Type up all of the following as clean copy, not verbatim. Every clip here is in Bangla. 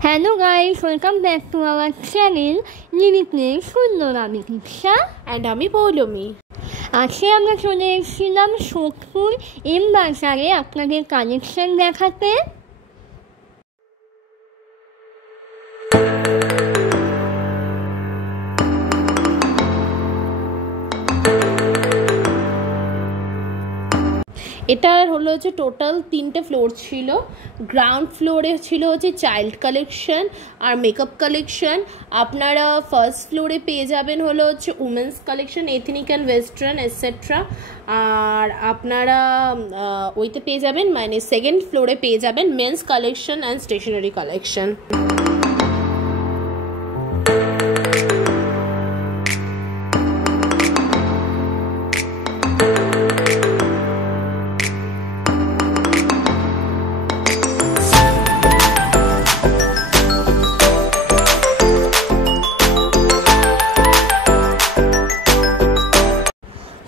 Hello guys, welcome back to our channel Limitless সুন্দর আমি দীক্ষা and আমি পৌলমি। আজকে আমরা চলে এসেছিলাম সোদপুর এম বাজারে আপনাদের কালেকশন দেখাতে। এটার হলো হচ্ছে টোটাল 3টে ফ্লোর ছিল। গ্রাউন্ড ফ্লোরে ছিল হচ্ছে চাইল্ড কালেকশন আর মেকআপ কালেকশন। আপনারা ফার্স্ট ফ্লোরে পেয়ে যাবেন হলো হচ্ছে women's collection, ethnic and western etcetera. আর আপনারা ওইতে পেয়ে যাবেন মানে সেকেন্ড ফ্লোরে পেয়ে যাবেন men's collection and stationery collection.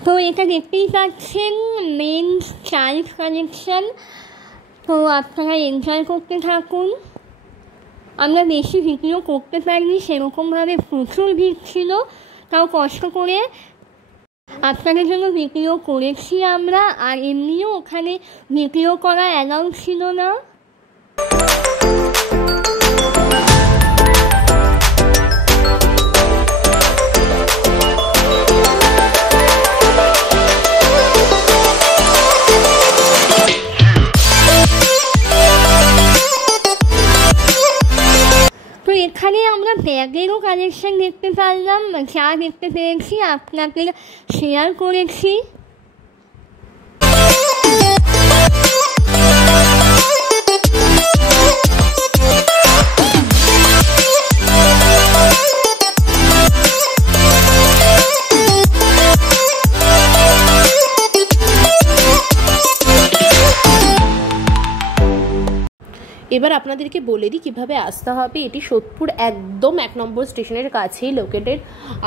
তো এটা দেখতেই পাচ্ছেন মেন্স চাইল্ড কালেকশন। তো আপনারা এনজয় করতে থাকুন। আমরা বেশি ভিডিও করতে পারিনি, সেরকমভাবে প্রচুর ভিড় ছিল, তাও কষ্ট করে আপনাদের জন্য ভিডিও করেছি আমরা। আর এমনিও ওখানে ভিডিও করা অ্যালাউ ছিল না। তো এখানে আমরা ব্যাগেরও কালেকশন দেখতে পারলাম, যা দেখতে পেরেছি আপনাদের শেয়ার করেছি। এবার আপনাদেরকে বলে দিই কীভাবে আসতে হবে। এটি সোদপুর একদম 1 নম্বর স্টেশনের কাছেই লোকেটেড।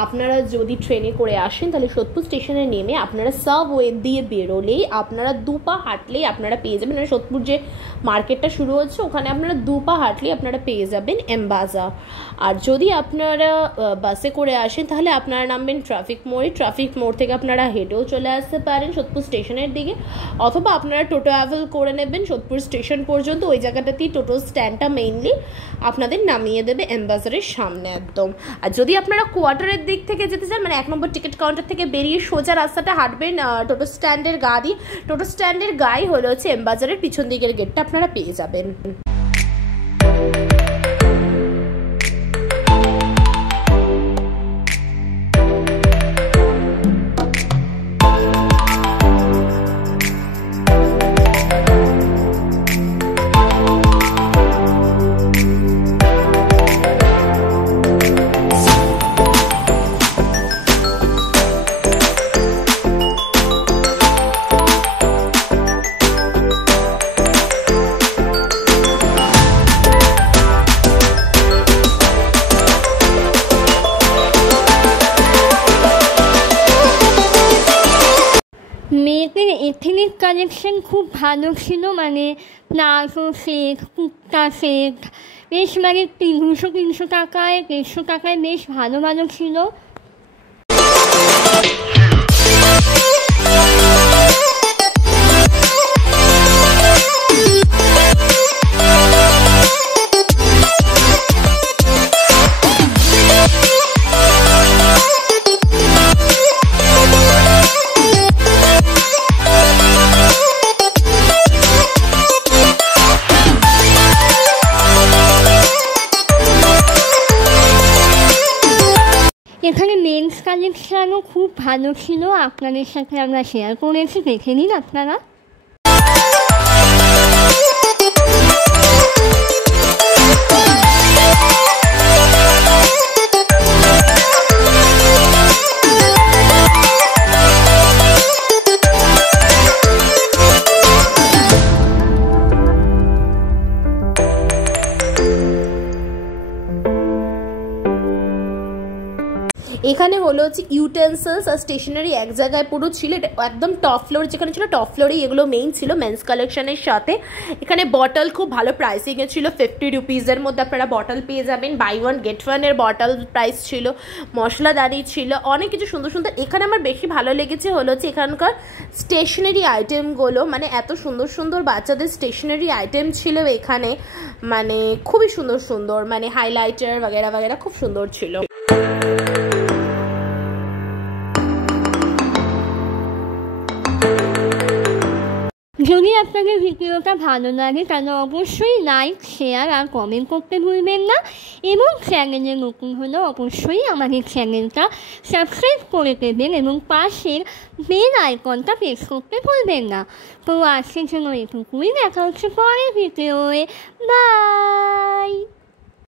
আপনারা যদি ট্রেনে করে আসেন তাহলে সোদপুর স্টেশনে নেমে আপনারা সাবওয়ে দিয়ে বেরোলেই আপনারা 2 পা হাঁটলেই আপনারা পেয়ে যাবেন, মানে সোদপুর যে মার্কেটটা শুরু হচ্ছে ওখানে আপনারা 2 পা হাঁটলেই আপনারা পেয়ে যাবেন এম বাজার। আর যদি আপনারা বাসে করে আসেন তাহলে আপনারা নামবেন ট্রাফিক মোড়ে। ট্রাফিক মোড় থেকে আপনারা হেঁটেও চলে আসতে পারেন সোদপুর স্টেশনের দিকে, অথবা আপনারা টোটো অ্যাভেল করে নেবেন সোদপুর স্টেশন পর্যন্ত। ওই জায়গাটাতেই টোটো স্ট্যান্ডটা মেইনলি আপনাদের নামিয়ে দেবে এম বাজারের সামনে একদম। আর যদি আপনারা কোয়ার্টারের দিক থেকে যেতে চান, মানে 1 নম্বর টিকিট কাউন্টার থেকে বেরিয়ে সোজা রাস্তাটা হাঁটবেন টোটো স্ট্যান্ডের গা দিয়ে। টোটো স্ট্যান্ডের গায়ে হলো হচ্ছে এম বাজারের পিছন দিকের গেটটা আপনারা পেয়ে যাবেন। মেয়েদের এথনিক কালেকশন খুব ভালো ছিল, মানে প্লাজো সেট, কুর্তা সেট, বেশ মানে 200-300 টাকায় 150 টাকায় বেশ ভালো ভালো ছিল। এখানে মেন্স কালেকশানও খুব ভালো ছিল, আপনাদের সাথে আমরা শেয়ার করেছি, দেখে নিন আপনারা। এখানে হলো হচ্ছে ইউটেন্সিলস আর স্টেশনারি এক জায়গায় পুরো ছিল, এটা একদম টপ ফ্লোর যেখানে ছিল, টপ ফ্লোরেই এগুলো মেইন ছিল মেন্স কালেকশনের সাথে। এখানে বটল খুব ভালো প্রাইসিংয়ে ছিল, 50 রুপিসের মধ্যে আপনারা বটল পেয়ে যাবেন, বাই ওয়ান গেট ওয়ানের বটল প্রাইস ছিল, মশলাদানি ছিল, অনেক কিছু সুন্দর সুন্দর। এখানে আমার বেশি ভালো লেগেছে হলো হচ্ছে এখানকার স্টেশনারি আইটেমগুলো, মানে এত সুন্দর সুন্দর বাচ্চাদের স্টেশনারি আইটেম ছিল এখানে, মানে খুবই সুন্দর সুন্দর, মানে হাইলাইটার वगैरह वगैरह খুব সুন্দর ছিল। যদি আপনাদের ভিডিওটা ভালো লাগে তাহলে অবশ্যই লাইক, শেয়ার আর কমেন্ট করতে ভুলবেন না, এবং চ্যানেলে নতুন হলে অবশ্যই আমাদের চ্যানেলটা সাবস্ক্রাইব করে দেবেন এবং পাশের বেল আইকনটা প্রেস করতে ভুলবেন না। তো আজকের জন্য এটুকুই, দেখা হচ্ছে পরের ভিডিওয়ে। বাই।